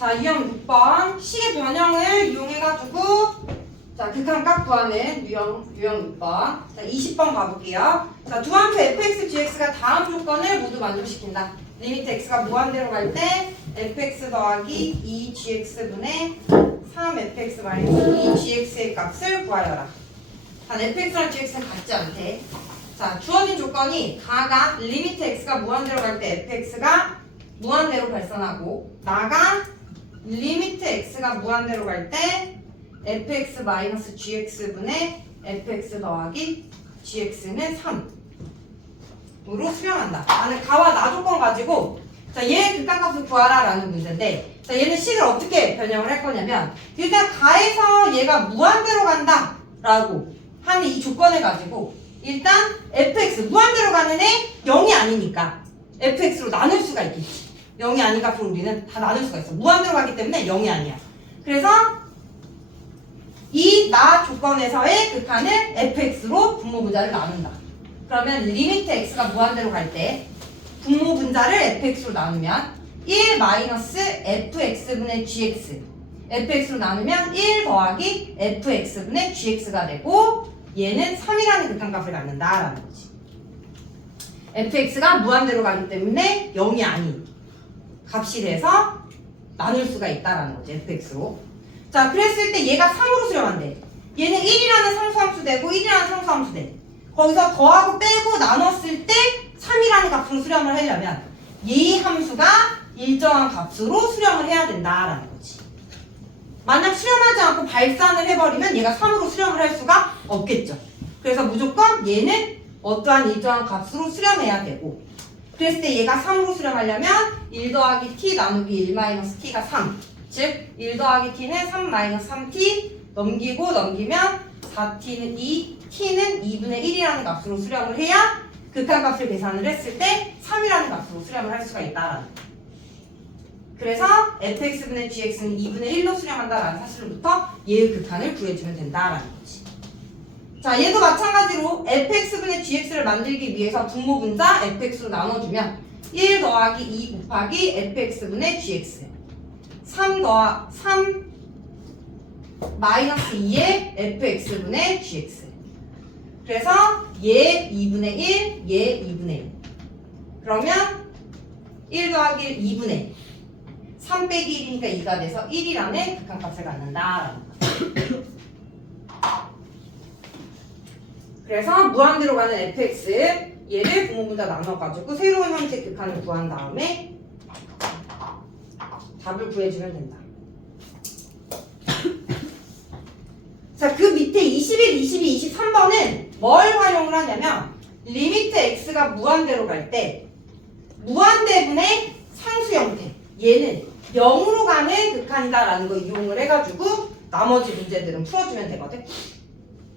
자, 유형 6번. 식의 변형을 이용해가지고, 자, 극한 값 구하는 유형, 유형 6번. 자, 20번 가볼게요. 자, 두 함수 fx, gx가 다음 조건을 모두 만족시킨다. 리미트 x가 무한대로 갈 때, fx 더하기 2gx분의 3fx 마이너스 2gx의 값을 구하여라. 단 fx랑 gx는 같지 않대. 자, 주어진 조건이 가가 리미트 x가 무한대로 갈 때 fx가 무한대로 발산하고 나가 리미트 x가 무한대로 갈 때 fx 마이너스 gx분의 fx 더하기 gx는 3으로 수렴한다. 나는 가와 나 조건 가지고 자, 얘 극단값을 구하라 라는 문제인데 자, 얘는 식을 어떻게 변형을 할 거냐면 일단 가에서 얘가 무한대로 간다 라고 하는 이 조건을 가지고 일단 fx 무한대로 가는 애 0이 아니니까 fx로 나눌 수가 있겠지 0이 아니까 그럼 우리는 다 나눌 수가 있어. 무한대로 가기 때문에 0이 아니야. 그래서 이 나 조건에서의 극한을 fx로 분모 분자를 나눈다. 그러면 리미트 x가 무한대로 갈 때 분모 분자를 fx로 나누면 1 마이너스 fx분의 gx. fx로 나누면 1 더하기 fx분의 gx가 되고 얘는 3이라는 극한값을 갖는다라는 거지. fx가 무한대로 가기 때문에 0이 아닌 값이 돼서 나눌 수가 있다라는 거지 fx로. 자 그랬을 때 얘가 3으로 수렴한대. 얘는 1이라는 상수함수 되고 1이라는 상수함수 돼. 거기서 더하고 빼고 나눴을 때 3이라는 값으로 수렴을 하려면 이 함수가 일정한 값으로 수렴을 해야 된다라는 거지. 만약 수렴하지 않고 발산을 해버리면 얘가 3으로 수렴을 할 수가 없겠죠. 그래서 무조건 얘는 어떠한 일정한 값으로 수렴해야 되고 그랬을 때 얘가 3으로 수렴하려면 1 더하기 t 나누기 1 마이너스 t가 3. 즉, 1 더하기 t는 3 마이너스 3t 넘기고 넘기면 4t는 2, t는 2분의 1이라는 값으로 수렴을 해야 극한값을 계산을 했을 때 3이라는 값으로 수렴을 할 수가 있다라는. 그래서 fx분의 gx는 2분의 1로 수렴한다라는 사실로부터 얘의 극한을 구해주면 된다라는 거지. 자, 얘도 마찬가지로 fx분의 gx를 만들기 위해서 분모 분자 fx로 나눠주면 1 더하기 2 곱하기 fx분의 gx. 3 더하 3 마이너스 2의 fx분의 gx. 그래서 얘 2분의 1, 얘 2분의 1 그러면 1 더하기 1 2분의 1 3 빼기 1이니까 2가 돼서 1이라는 극한값을 갖는다라는 거죠. 그래서 무한대로 가는 fx 얘를 분모분자 나눠가지고 새로운 형태 극한을 구한 다음에 답을 구해주면 된다. 자, 그 밑에 21, 22, 23번은 뭘 활용을 하냐면 리미트 x가 무한대로 갈 때 무한대분의 상수 형태 얘는 0으로 가는 극한이다 라는 거 이용을 해가지고 나머지 문제들은 풀어주면 되거든.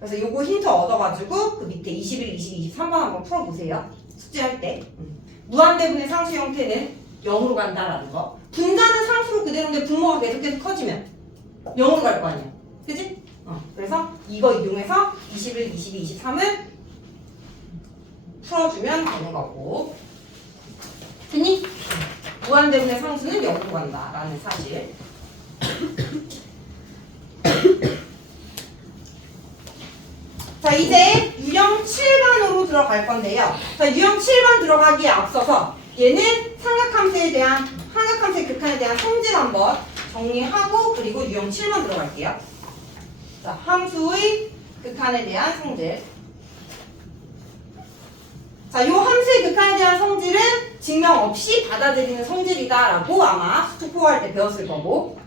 그래서 요거 힌트 얻어가지고 그 밑에 21, 22, 23번 한번 풀어보세요. 숙제할 때. 음. 무한대분의 상수 형태는 0으로 간다라는 거. 분자는 상수로 그대로인데 분모가 계속해서 커지면 0으로 갈 거 아니야. 그지? 어. 그래서 이거 이용해서 21, 22, 23을 풀어주면 되는 거고. 됐니? 무한대분의 상수는 0으로 간다라는 사실. 자 이제 유형 7번으로 들어갈 건데요. 자 유형 7번 들어가기에 앞서서 얘는 삼각함수에 대한 삼각함수의 극한에 대한 성질 한번 정리하고 그리고 유형 7번 들어갈게요. 자 함수의 극한에 대한 성질. 자, 요 함수의 극한에 대한 성질은 증명 없이 받아들이는 성질이다라고 아마 스토포할 때 배웠을 거고.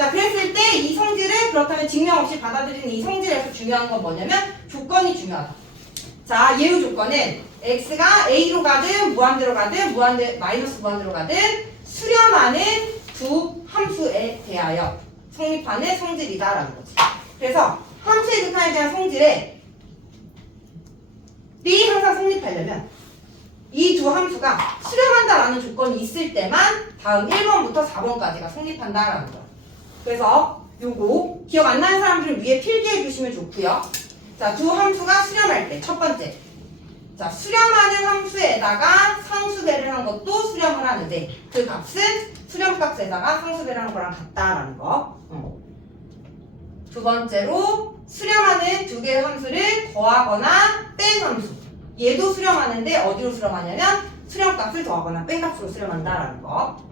자, 그랬을 때 이 성질은 그렇다면 증명 없이 받아들이는 이 성질에서 중요한 건 뭐냐면 조건이 중요하다. 자, 예우 조건은 x가 a로 가든 무한대로 가든 무한대 마이너스 무한대로 가든 수렴하는 두 함수에 대하여 성립하는 성질이다라는 거지. 그래서 함수의 극한에 대한 성질에 이 항상 성립하려면 이 두 함수가 수렴한다라는 조건이 있을 때만 다음 1번부터 4번까지가 성립한다라는 거야. 그래서 요거 기억 안 나는 사람들은 위에 필기해 주시면 좋고요. 자, 두 함수가 수렴할 때 첫 번째. 자, 수렴하는 함수에다가 상수배를 한 것도 수렴을 하는데 그 값은 수렴값에다가 상수배라는 거랑 같다라는 거. 어. 두 번째로 수렴하는 두 개의 함수를 더하거나 뺀 함수. 얘도 수렴하는데 어디로 수렴하냐면 수렴값을 더하거나 뺀 값으로 수렴한다라는 거.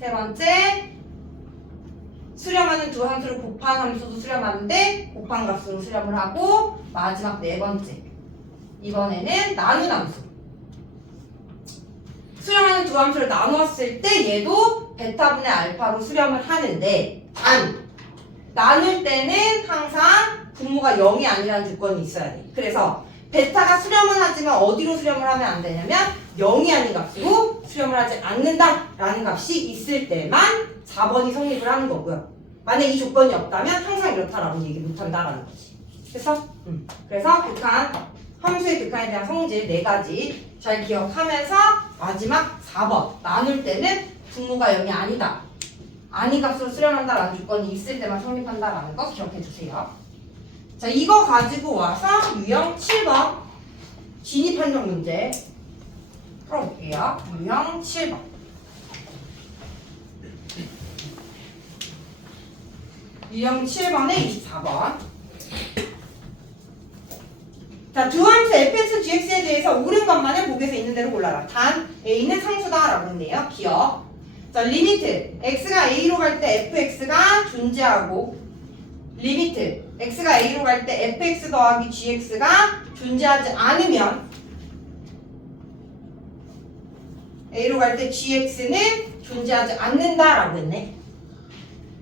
세 번째 수렴하는 두 함수를 곱한 함수도 수렴하는데 곱한 값으로 수렴을 하고 마지막 네 번째. 이번에는 나눈 함수. 수렴하는 두 함수를 나누었을 때 얘도 베타분의 알파로 수렴을 하는데 단 나눌 때는 항상 분모가 0이 아니라는 조건이 있어야 돼. 그래서 베타가 수렴은 하지만 어디로 수렴을 하면 안 되냐면 0이 아닌 값으로 수렴을 하지 않는다라는 값이 있을 때만 4번이 성립을 하는 거고요. 만약 이 조건이 없다면 항상 이렇다라고 얘기 못한다라는 거지. 그래서 음. 그래서 극한 함수의 극한에 대한 성질 네 가지 잘 기억하면서 마지막 4번 나눌 때는 분모가 0이 아니다. 아닌 값으로 수렴한다라는 조건이 있을 때만 성립한다라는 거 기억해 주세요. 자 이거 가지고 와서 유형 7번 진입 판정 문제 풀어볼게요. 유형 7번. 유형 7번에 24번. 자, 두 함수 fx, gx에 대해서 옳은 것만을 보기에서 있는 대로 골라라. 단, a는 상수다라고 했네요. 기억. 자, 리미트. x가 a로 갈 때 fx가 존재하고, 리미트. x가 a로 갈 때 fx 더하기 gx가 존재하지 않으면, a로 갈 때 gx는 존재하지 않는다라고 했네.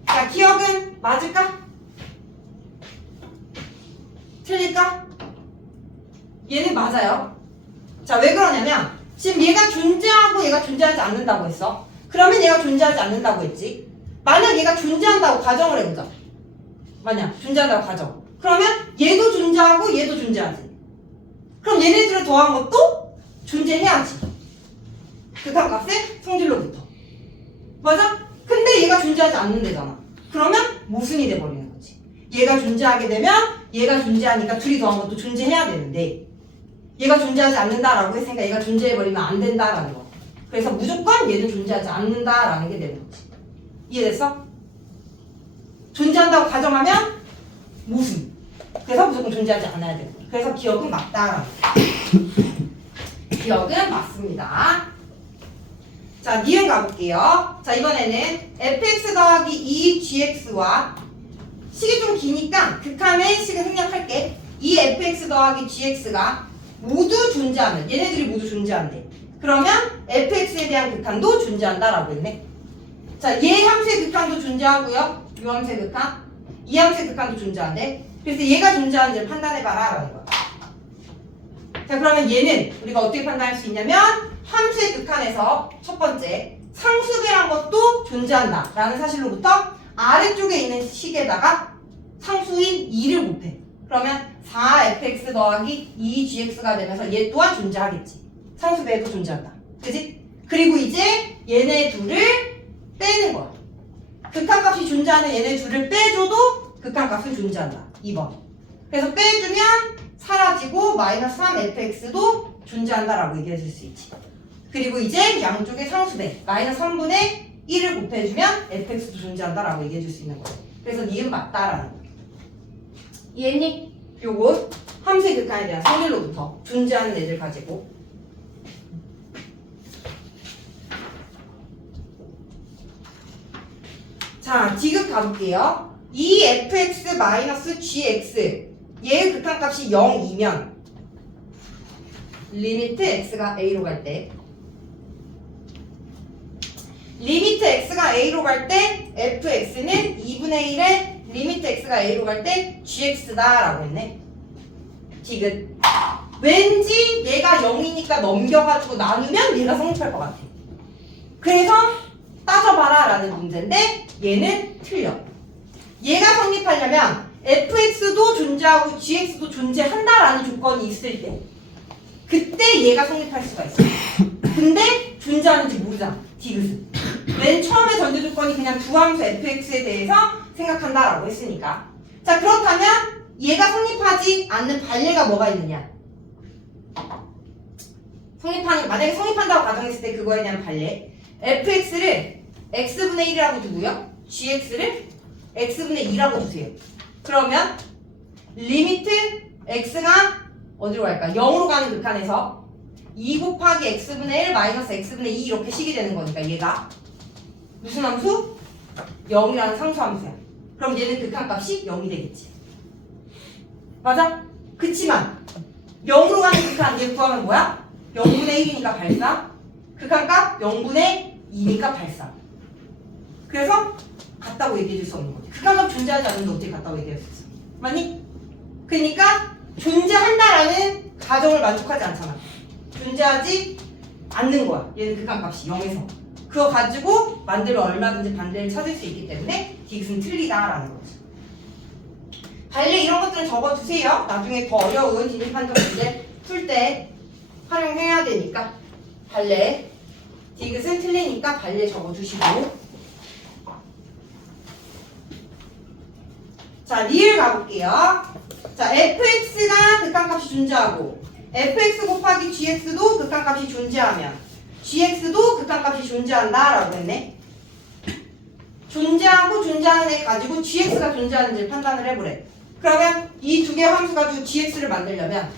자, 기억은 맞을까? 틀릴까? 얘는 맞아요. 자, 왜 그러냐면 지금 얘가 존재하고 얘가 존재하지 않는다고 했어. 그러면 얘가 존재하지 않는다고 했지. 만약 얘가 존재한다고 가정을 해보자. 만약 존재한다고 가정. 그러면 얘도 존재하고 얘도 존재하지. 그럼 얘네들을 더한 것도 존재해야지. 극한값의 성질로부터. 맞아? 근데 얘가 존재하지 않는데잖아. 그러면 모순이 돼버리는 거지. 얘가 존재하게 되면 얘가 존재하니까 둘이 더한 것도 존재해야 되는데 얘가 존재하지 않는다라고 했으니까 얘가 존재해버리면 안 된다라는 거. 그래서 무조건 얘는 존재하지 않는다라는 게 되는 거지. 이해됐어? 존재한다고 가정하면 모순. 그래서 무조건 존재하지 않아야 되는 거야. 그래서 기억은 맞다라는 거. 기억은 맞습니다. 자, 니은 가볼게요. 자, 이번에는 fx 더하기 2gx와 식이 좀 기니까 극한의 식을 생략할게. 이 fx 더하기 gx가 모두 존재하는, 얘네들이 모두 존재한대. 그러면 fx에 대한 극한도 존재한다라고 했네. 자, 얘 함수의 극한도 존재하고요. 이 함수의 극한, 이 함수의 극한도 존재한대. 그래서 얘가 존재하는지를 판단해봐라 라는 거야. 자, 그러면 얘는 우리가 어떻게 판단할 수 있냐면 함수의 극한에서 첫 번째 상수배란 것도 존재한다 라는 사실로부터 아래쪽에 있는 식에다가 상수인 2를 곱해. 그러면 4fx 더하기 2gx가 되면서 얘 또한 존재하겠지. 상수배에도 존재한다. 그지? 그리고 이제 얘네 둘을 빼는 거야. 극한값이 존재하는 얘네 둘을 빼줘도 극한값은 존재한다. 2번. 그래서 빼주면 사라지고 마이너스 3fx도 존재한다라고 얘기해 줄 수 있지 그리고 이제 양쪽의 상수배 마이너스 3분의 1을 곱해주면 fx도 존재한다라고 얘기해 줄 수 있는 거예요. 그래서 니은 맞다라는 거예요. 이해했니? 요거 함수의 극한에 대한 성질로부터 존재하는 애들 가지고 자 디귿 가볼게요. 이 fx 마이너스 gx 얘의 극한값이 0이면 리미트 x가 a로 갈때 리미트 x가 a로 갈 때 fx는 2분의 1의 리미트 x가 a로 갈 때 gx다 라고 했네. 디귿. 왠지 얘가 0이니까 넘겨가지고 나누면 얘가 성립할 것 같아. 그래서 따져봐라 라는 문제인데 얘는 틀려. 얘가 성립하려면 fx도 존재하고 gx도 존재한다라는 조건이 있을 때 그때 얘가 성립할 수가 있어. 근데 존재하는지 모르잖아. 디귿은. 맨 처음에 전제 조건이 그냥 두 함수 fx에 대해서 생각한다라고 했으니까. 자 그렇다면 얘가 성립하지 않는 반례가 뭐가 있느냐? 성립하는 만약에 성립한다고 가정했을 때 그거에 대한 반례 fx를 x분의 1이라고 두고요. gx를 x분의 2라고 두세요. 그러면 리미트 x가 어디로 갈까? 0으로 가는 극한에서 2 곱하기 x분의 1 마이너스 x분의 2 이렇게 식이 되는 거니까 얘가 무슨 함수? 0이라는 상수 함수야. 그럼 얘는 극한값이 0이 되겠지. 맞아? 그치만 0으로 가는 극한 얘 구하면 뭐야? 0분의 1이니까 발사 극한값 0분의 2니까 발사 그래서 같다고 얘기해 줄 수 없는 거지 극한값 존재하지 않는데 어떻게 같다고 얘기할 수 있어 맞니? 그러니까 존재한다라는 가정을 만족하지 않잖아 존재하지 않는 거야 얘는 극한값이 0에서 그거 가지고 만들면 얼마든지 반대를 찾을 수 있기 때문에 디귿은 틀리다라는 거지 발레 이런 것들은 적어두세요. 나중에 더 어려운 진입판정 문제 풀 때 활용해야 되니까 발레 디귿은 틀리니까 발레 적어두시고 자 리을 가볼게요. 자 fx가 극한값이 존재하고 fx 곱하기 gx도 극한값이 존재하면 gx도 극한값이 존재한다라고 했네. 존재하고 존재하는 애 가지고 gx가 존재하는지를 판단을 해보래. 그러면 이 두 개의 함수 가지고 gx를 만들려면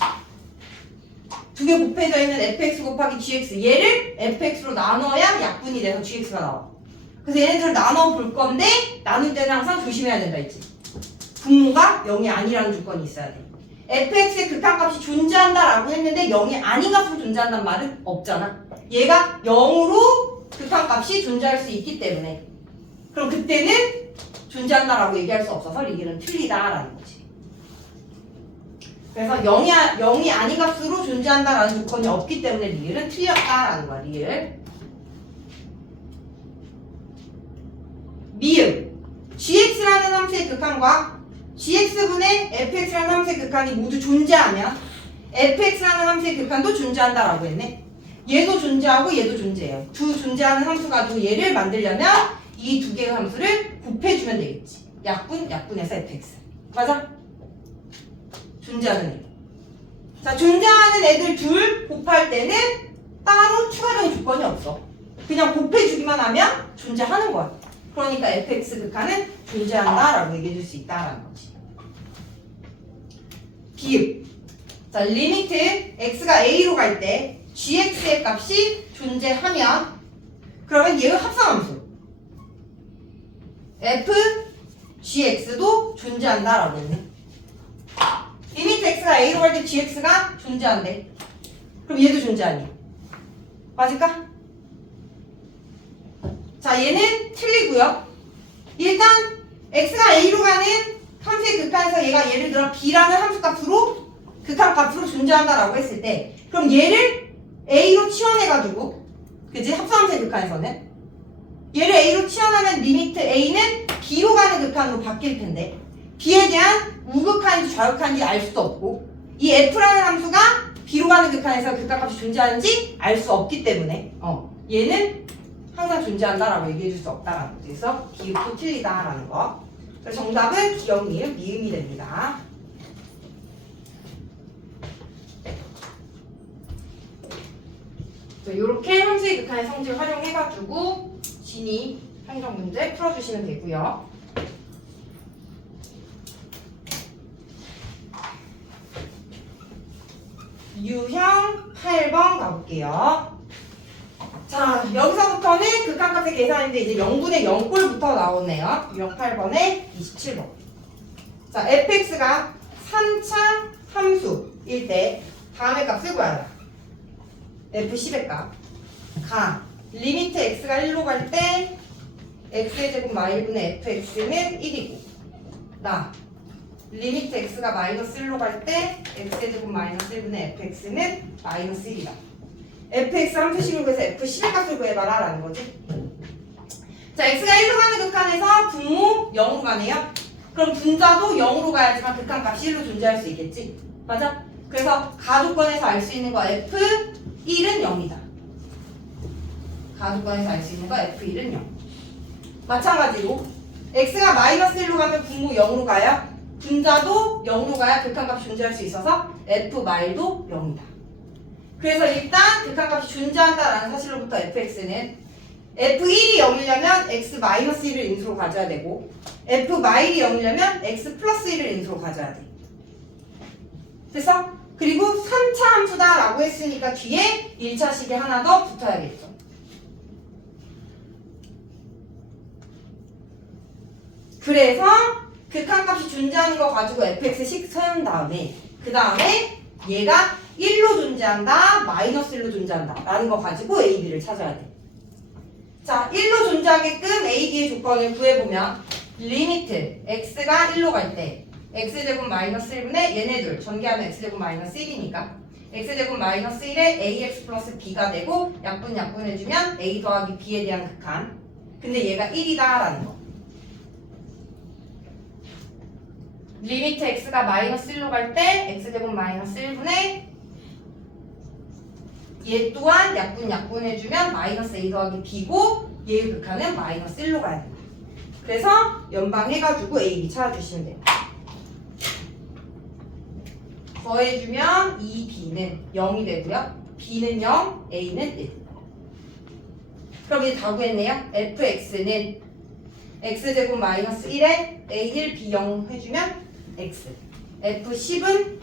두 개 곱해져 있는 fx 곱하기 gx 얘를 fx로 나눠야 약분이 돼서 gx가 나와. 그래서 얘네들을 나눠 볼 건데 나눌 때는 항상 조심해야 된다 했지. 분모가 0이 아니라는 조건이 있어야 돼. fx의 극한값이 존재한다라고 했는데 0이 아닌 값으로 존재한다는 말은 없잖아. 얘가 0으로 극한값이 존재할 수 있기 때문에 그럼 그때는 존재한다라고 얘기할 수 없어서 리길은 틀리다라는 거지. 그래서 0이, 아- 0이 아닌 값으로 존재한다라는 조건이 없기 때문에 리을은 틀렸다라는 거야, 리을. 미음. gx라는 함수의 극한과 gx분의 fx라는 함수의 극한이 모두 존재하면 fx라는 함수의 극한도 존재한다라고 했네. 얘도 존재하고 얘도 존재해요. 두 존재하는 함수 가지고 얘를 만들려면 이 두 개의 함수를 곱해주면 되겠지. 약분, 약분해서 fx. 맞아? 존재하는 애. 자, 존재하는 애들 둘 곱할 때는 따로 추가적인 조건이 없어. 그냥 곱해주기만 하면 존재하는 거야. 그러니까 fx 극한은 존재한다라고 얘기해 줄 수 있다라는 거지. 비읍. 자, 리미트 x가 a로 갈 때 gx의 값이 존재하면 그러면 얘가 합성함수. f gx도 존재한다라고 했네. 리미트 x가 a로 갈 때 gx가 존재한대. 그럼 얘도 존재하니? 맞을까? 자, 얘는 틀리고요. 일단 x가 a로 가는 함수의 극한에서 얘가 예를 들어 b라는 함수 값으로 극한 값으로 존재한다라고 했을 때 그럼 얘를 a로 치환해가지고 그지 합성함수의 극한에서는 얘를 a로 치환하면 리미트 a는 b로 가는 극한으로 바뀔 텐데 b에 대한 우극한인지 좌극한인지 알 수도 없고 이 f라는 함수가 b로 가는 극한에서 극한값이 존재하는지 알 수 없기 때문에 어 얘는 항상 존재한다라고 얘기해 줄 수 없다라는 거죠. 그래서 비읍도 틀리다라는 거. 그래서 정답은 기억, 미음, 미음이 됩니다. 이렇게 함수의 극한의 성질 활용해가지고 진이 행정 문제 풀어주시면 되고요. 유형 8번 가볼게요. 자, 여기서부터는 극한값의 계산인데 이제 0분의 0꼴부터 나오네요. 유형 8번에 27번. 자, fx가 3차 함수일 때 다음의 값을 구하라. F10의 값. 가. 리미트 x가 1로 갈 때 x의 제곱 마이분의 fx는 1이고 나. 리미트 x가 마이너스 1로 갈 때 x의 제곱 마이너스 1분의 fx는 마이너스 1이다. fx 함수식을 구해서 f10의 값을 구해봐라 라는 거지. 자, x가 1로 가는 극한에서 분모 0으로 가네요. 그럼 분자도 0으로 가야지만 극한값이 1로 존재할 수 있겠지. 맞아? 그래서 가조건에서 알 수 있는 거 f1은 0이다. 가조건에서 알 수 있는 거 f1은 0. 마찬가지로 x가 마이너스 1로 가면 분모 0으로 가요. 분자도 0으로 가야 극한값이 존재할 수 있어서 f 말도 0이다. 그래서 일단 극한값이 존재한다라는 사실로부터 fx는 F1이 0이려면 X 마이너스 1을 인수로 가져야 되고 F 마일이 0이려면 X 플러스 1을 인수로 가져야 돼. 됐어? 그리고 3차 함수다라고 했으니까 뒤에 1차식이 하나 더 붙어야겠죠. 그래서 극한값이 존재하는 거 가지고 fx식 세운 다음에 그 다음에 얘가 1로 존재한다, 마이너스 1로 존재한다 라는 거 가지고 a, b를 찾아야 돼. 자, 1로 존재하게끔 a, b의 조건을 구해보면 리미트 x가 1로 갈 때 x제곱 마이너스 1분의 얘네들 전개하면 x제곱 마이너스 1이니까 x제곱 마이너스 1에 ax 플러스 b가 되고 약분 약분 해주면 a 더하기 b에 대한 극한 근데 얘가 1이다 라는 거 리미트 x가 마이너스 1로 갈 때 x제곱 마이너스 1분의 얘 또한 약분 약분 해주면 마이너스 a 더하기 b고 얘의 극한은 마이너스 1로 가야 된다. 그래서 연방해가지고 a, b 찾아주시면 돼요. 더해주면 2b는 0이 되고요. b는 0, a는 1. 그럼 이제 다 구했네요. fx는 x제곱 마이너스 1에 a1, b0 해주면 x. f10은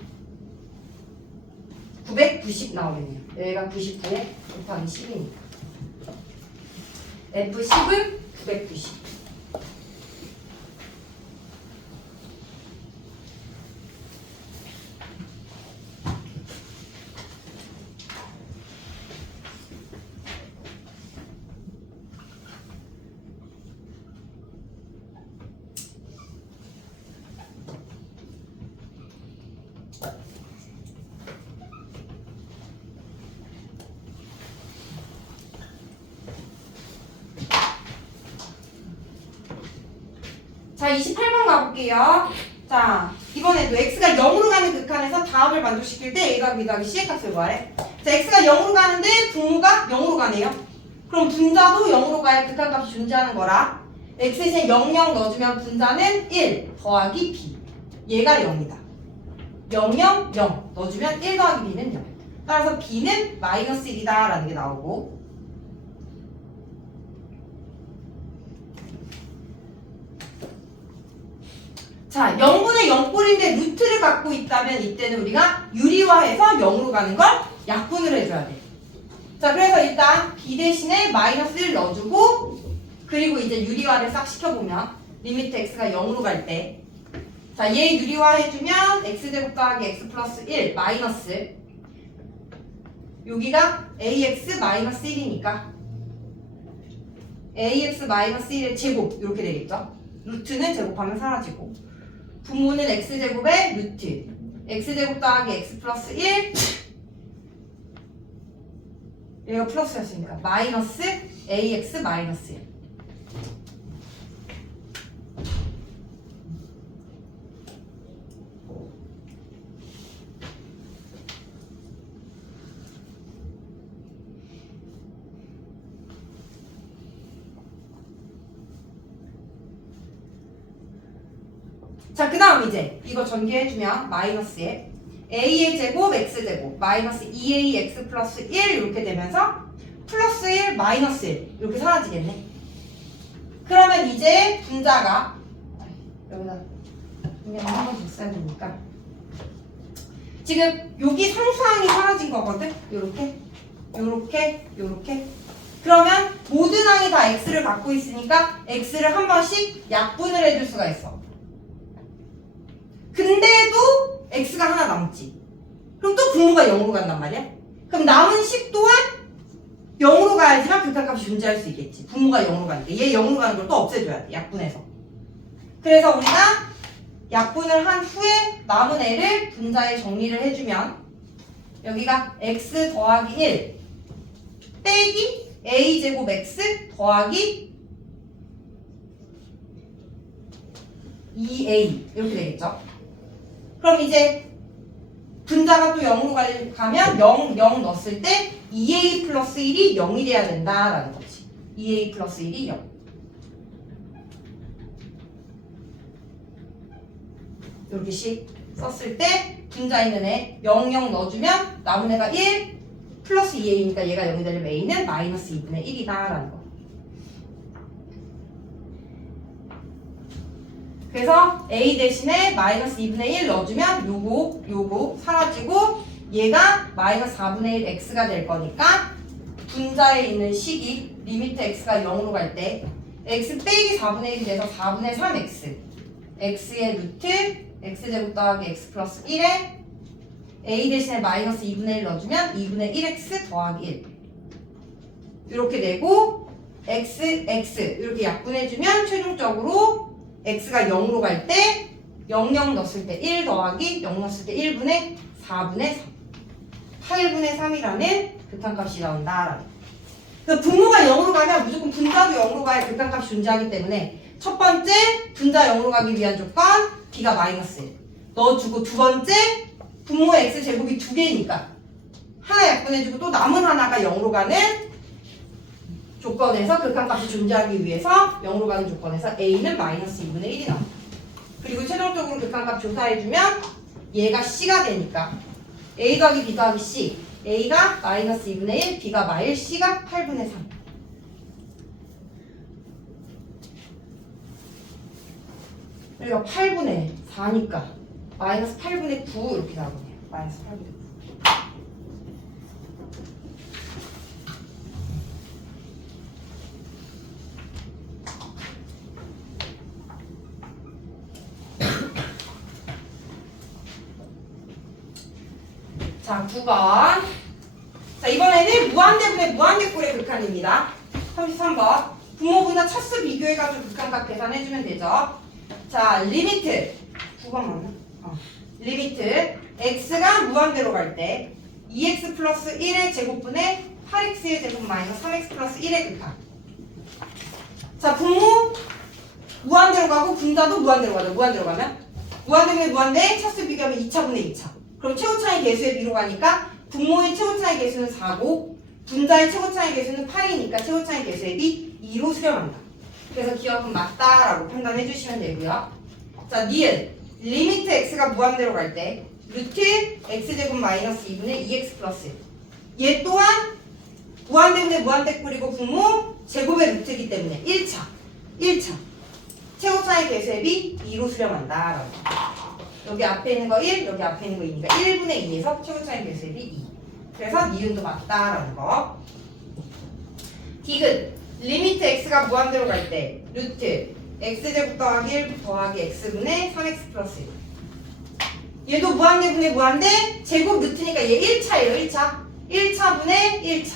990 나오겠네요. 여기가 99에 곱하기 10이니까. F10은 990. 자, 28번 가 볼게요. 자, 이번에도 x가 0으로 가는 극한에서 다음을 만족시킬 때 a가 b 더하기 c의 값을 구하래. 자, x가 0으로 가는데 분모가 0으로 가네요. 그럼 분자도 0으로 가야 극한값이 존재하는 거라. x 대신 0, 0 넣어주면 분자는 1 더하기 b. 얘가 0이다. 0, 0, 0 넣어주면 1 더하기 b는 0. 따라서 b는 마이너스 1이다 라는 게 나오고 자, 0분의 0꼴인데 루트를 갖고 있다면 이때는 우리가 유리화해서 0으로 가는 걸 약분을 해줘야 돼. 자, 그래서 일단 b 대신에 마이너스 1 넣어주고 그리고 이제 유리화를 싹 시켜보면 리미트 x가 0으로 갈 때 자, 얘 유리화 해주면 x제곱 더하기 x 플러스 1 마이너스 여기가 ax 마이너스 1이니까 ax 마이너스 1의 제곱 이렇게 되겠죠? 루트는 제곱하면 사라지고 분모는 x제곱의 루트. X제곱 더하기 x 플러스 1 얘가 플러스 였으니까 마이너스 ax 마이너스 1 자, 그 다음 이거 전개해주면 마이너스 에 a의 제곱 x제곱 마이너스 2ax 플러스 1 이렇게 되면서 플러스 1 마이너스 1 이렇게 사라지겠네. 그러면 이제 분자가 여기다 그냥 한번 줬어야 되니까 지금 여기 상수항이 사라진 거거든. 요렇게 요렇게 요렇게 그러면 모든 항이 다 x를 갖고 있으니까 x를 한 번씩 약분을 해줄 수가 있어. 근데도 x가 하나 남지. 그럼 또 분모가 0으로 간단 말이야? 그럼 남은 식 또한 0으로 가야지만 극한값이 존재할 수 있겠지. 분모가 0으로 가니까. 얘 0으로 가는 걸 또 없애줘야 돼. 약분해서. 그래서 우리가 약분을 한 후에 남은 애를 분자에 정리를 해주면 여기가 x 더하기 1 빼기 a제곱 x 더하기 2a 이렇게 되겠죠? 그럼 이제 분자가 또 0으로 갈- 가면 0, 0 넣었을 때 2a 플러스 1이 0이 돼야 된다라는 거지. 2a 플러스 1이 0. 이렇게 씩 썼을 때 분자 있는 애 0, 0 넣어주면 남은 애가 1 플러스 2a니까 얘가 0이 되려면 a는 마이너스 2분의 1이다라는 거. 그래서 a 대신에 마이너스 2분의 1 넣어주면 요거 요거 사라지고 얘가 마이너스 4분의 1 x가 될 거니까 분자에 있는 식이 리미트 x가 0으로 갈 때 x 빼기 4분의 1이 돼서 4분의 3x x의 루트 x제곱 더하기 x 플러스 1에 a 대신에 마이너스 2분의 1 넣어주면 2분의 1x 더하기 1 이렇게 되고 x x 이렇게 약분해주면 최종적으로 x가 0으로 갈 때 0, 0 넣었을 때 1 더하기 0 넣었을 때 1분의 4분의 3 8분의 3이라는 극한값이 나온다. 그 분모가 0으로 가면 무조건 분자도 0으로 가야 극한값이 존재하기 때문에 첫 번째 분자 0으로 가기 위한 조건 b가 마이너스 1 넣어주고 두 번째 분모 x 제곱이 두 개니까 하나 약분해주고 또 남은 하나가 0으로 가는 조건에서 극한값이 존재하기 위해서 0으로 가는 조건에서 a는 마이너스 2분의 1이 나옵니다. 그리고 최종적으로 극한값 조사해주면 얘가 c가 되니까 a 더하기 b 더하기 c a가 마이너스 2분의 1, b가 마일, c가 8분의 3 여기가 8분의 4니까 마이너스 8분의 9 이렇게 나오네요. 마이너스 8분의 9 자, 9번. 자, 이번에는 무한대분의 무한대꼴의 극한입니다. 33번. 분모분자 차수 비교해가지고 극한값 계산해주면 되죠. 자, 리미트. 9번 맞나? 어. 리미트. x가 무한대로 갈 때 2x 플러스 1의 제곱분의 8x의 제곱 마이너스 3x 플러스 1의 극한. 자, 분모 무한대로 가고 분자도 무한대로 가죠. 무한대로 가면 무한대분의 무한대 차수 비교하면 2차분의 2차. 그럼 최고차의 개수의 비로 가니까 분모의 최고차의 개수는 4고 분자의 최고차의 개수는 8이니까 최고차의 개수의 비 2로 수렴한다. 그래서 기억은 맞다라고 판단해 주시면 되고요. 자, 니은 리미트 x가 무한대로 갈 때 루트 x제곱 마이너스 2분의 2x 플러스 얘 또한 무한대인데 무한대 뿌리고 분모 제곱의 루트이기 때문에 1차 1차 최고차의 개수의 비 2로 수렴한다. 라고. 여기 앞에 있는 거 1, 여기 앞에 있는 거 2니까 1분의 2에서 최고차의 개수의 비 2. 그래서 니은도 맞다라는 거. 디귿 리미트 x가 무한대로 갈 때 루트 x제곱 더하기 1 더하기 x분의 3x 플러스 1. 얘도 무한대분의 무한대 제곱 루트니까 얘 1차예요 1차 1차분의 1차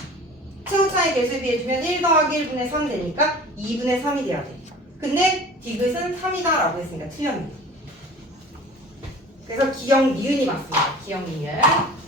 최고차의 개수에 비해 주면 1 더하기 1분의 3 되니까 2분의 3이 돼야 돼 근데 디귿은 3이다 라고 했으니까 틀렸네요 그래서 기억 니은이 맞습니다. 기억 니은.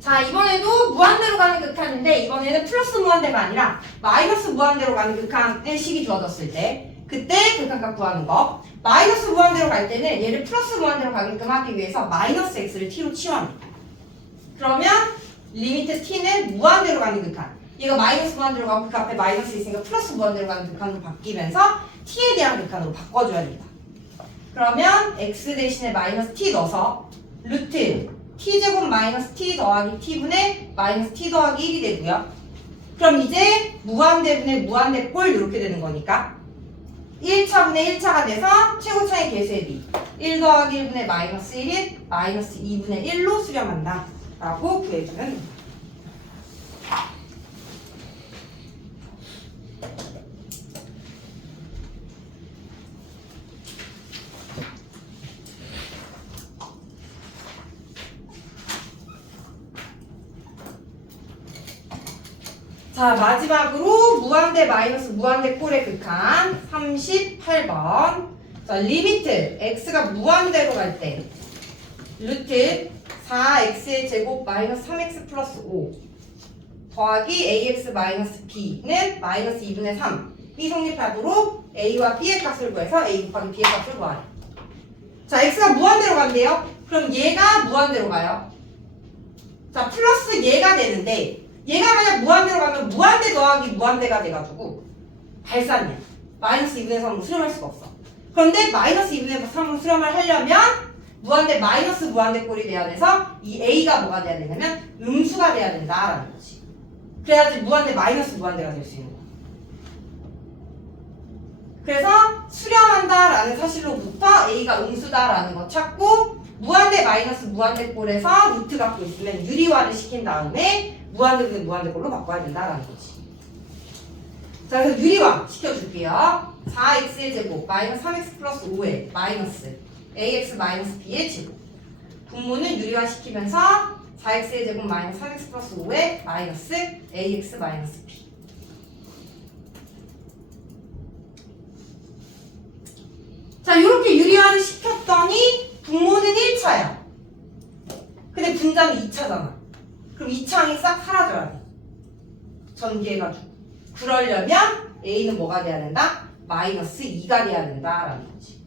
자 이번에도 무한대로 가는 극한인데 이번에는 플러스 무한대가 아니라 마이너스 무한대로 가는 극한의 식이 주어졌을 때 그때 극한값 구하는 거. 마이너스 무한대로 갈 때는 얘를 플러스 무한대로 가게끔 하기 위해서 마이너스 x를 t로 치환합니다. 그러면 리미트 t는 무한대로 가는 극한. 얘가 마이너스 무한대로 가고 그 앞에 마이너스 있으니까 플러스 무한대로 가는 극한으로 바뀌면서 t에 대한 극한으로 바꿔줘야 됩니다. 그러면 x 대신에 마이너스 t 넣어서 루트 t제곱 마이너스 t 더하기 t분의 마이너스 t 더하기 1이 되고요. 그럼 이제 무한대분의 무한대꼴 이렇게 되는 거니까 1차분의 1차가 돼서 최고차의 개수의 비. 1 더하기 1분의 마이너스 1인 마이너스 2분의 1로 수렴한다. 라고 구해주면 됩니다. 자 마지막으로 무한대 마이너스 무한대 꼴의 극한 38번. 자 리미트 x가 무한대로 갈 때 루트 4x의 제곱 마이너스 3x 플러스 5 더하기 ax 마이너스 b는 마이너스 2분의 3 b 성립하도록 a와 b의 값을 구해서 a 곱하기 b의 값을 구하래. 자 x가 무한대로 간대요. 그럼 얘가 무한대로 가요. 자 플러스 얘가 되는데 얘가 만약 무한대로 가면 무한대 더하기 무한대가 돼가지고 발산이야. 마이너스 2분의 3으로 수렴할 수가 없어. 그런데 마이너스 2분의 3으로 수렴을 하려면 무한대 마이너스 무한대 꼴이 돼야 돼서 이 a가 뭐가 돼야 되냐면 음수가 돼야 된다라는 거지. 그래야지 무한대 마이너스 무한대가 될 수 있는 거야. 그래서 수렴한다라는 사실로부터 a가 음수다라는 거 찾고 무한대 마이너스 무한대 꼴에서 루트 갖고 있으면 유리화를 시킨 다음에 무한대는 무한대꼴로 바꿔야 된다라는 거지. 자, 그래서 유리화 시켜줄게요. 4x의 제곱 마이너스 3x 플러스 5의 마이너스 ax 마이너스 b의 제곱. 분모는 유리화 시키면서 4x의 제곱 마이너스 3x 플러스 5의 마이너스 ax 마이너스 b. 자, 이렇게 유리화를 시켰더니 분모는 1차야. 근데 분자는 2차잖아. 그럼 2차항이 싹 사라져야 돼. 전개해가지고. 그러려면 A는 뭐가 돼야 된다? 마이너스 2가 돼야 된다라는 거지.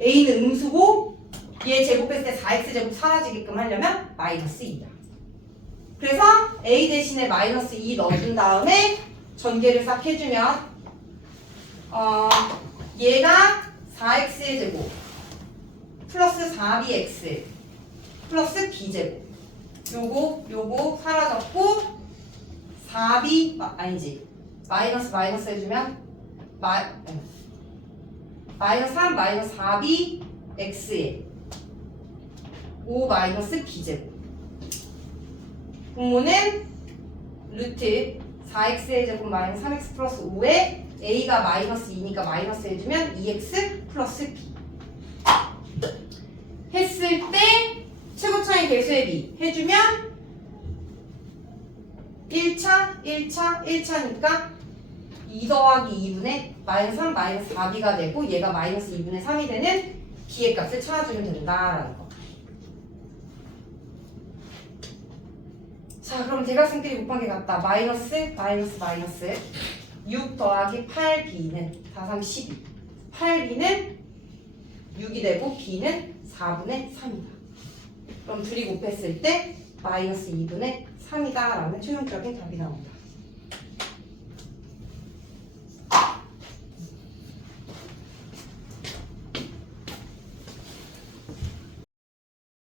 A는 음수고 얘 제곱했을 때 4x 제곱 사라지게끔 하려면 마이너스 2다. 그래서 A 대신에 마이너스 2 넣어준 다음에 전개를 싹 해주면 어, 얘가 4x의 제곱 플러스 4bx 플러스 b제곱 요거 요거 사라졌고 4b 아, 아니지. 마이너스 마이너스 해주면 마, 음. 마이너스 3 마이너스 4b x에 5 마이너스 b제곱. 분모는 루트 4x의 제곱 마이너스 3x 플러스 5에 a가 마이너스 2니까 마이너스 해주면 2x 플러스 b. 했을 때 최고차의 개수의 비 해주면 1차, 1차, 1차니까 2 더하기 2분의 마이너스 3 마이너스 4b가 되고 얘가 마이너스 2분의 3이 되는 b의 값을 찾아주면 된다라는 거. 자 그럼 대각선끼리 곱한 게 같다. 마이너스 마이너스 마이너스 6 더하기 8b는 4, 3, 12 8b는 6이 되고 b는 4분의 3이다. 그럼 둘이 곱했을 때 마이너스 2분의 3이다 라는 최종적인 답이 나온다.